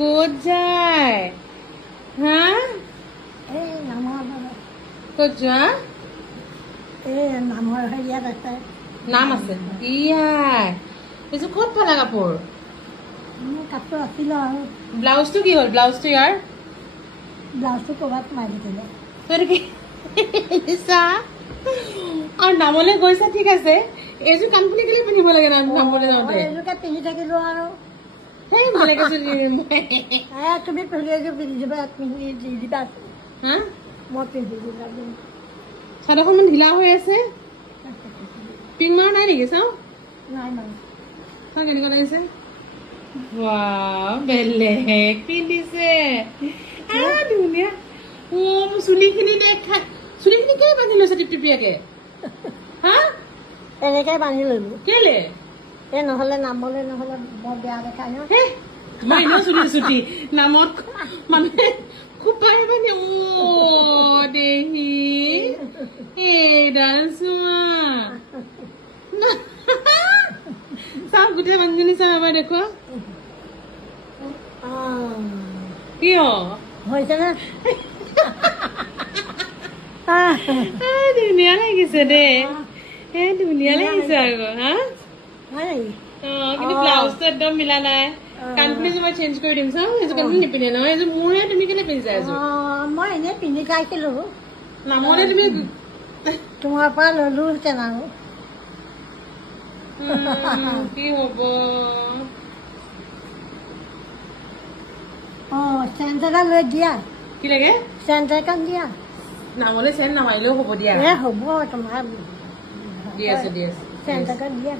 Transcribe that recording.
ক'ত যায় হা ক'ত যোৱা নাম আছে ইয়াই এইযোৰ ক'ত পালা কাপোৰ ব্লাউজটো কি হ'ল ব্লাউজটো ইয়াৰ আৰু নামলৈ গৈছা ঠিক আছে এইযোৰ কাণফুলি কেলে পিন্ধিব লাগে নামলৈ যাওঁতে পিন্ধি থাকিলো আৰু সেই ভালে কৈছো তুমি পিন্ধি দিবা পিন্ধি দি দিবা মই পিন্ধি দিবা চাদৰখন ঢিলা হৈ আছে পিং মাৰা নাই নেকি চাওঁ নাই নাই চাওঁ কেনেকুৱা লাগিছে ৱাও বেলেগ পিন্ধিছে ধুনীয়া চুলিখিনি দেখা চুলিখিনি কেলে বান্ধি লৈছে টিপটিপিয়াকে হা এনেকে বান্ধি ললো কেলে নহলে নামলে নহলে বৰ বেয়া দেখাই ন মই এনেও চুলি চুটি নামত মানুহে খুব পাই মানে দেহি এইডাল চোৱা চাওঁ গোটেই মানুহজনী চাওঁ এবাৰ দেখুৱা কিয় হৈছে নে ধুনীয়া লাগিছে দে ধুনীয়া লাগিছে আকৌ হা কিন্তু ব্লাউজটো একদম মিলা নাই কাণফুলি মই চেঞ্জ কৰি দিম চাওঁ এইযোৰ কাণফুলি নিপিন্ধে নহয় এইযোৰ মোৰে তুমি কেলে পিন্ধিছা এযোৰ মই এনেই পিন্ধি চাইছিলো নামতে তুমি তোমাৰ পৰা ললো হেঁতেন আৰু কি হব চেণ্ট এটা লৈ দিয়া কি লাগে চেণ্ট এখন দিয়া নামলে চেণ্ট নামাৰিলেও হ'ব দিয়া হ'ব তোমাৰ দি আছে চেণ্ট এটা দিয়া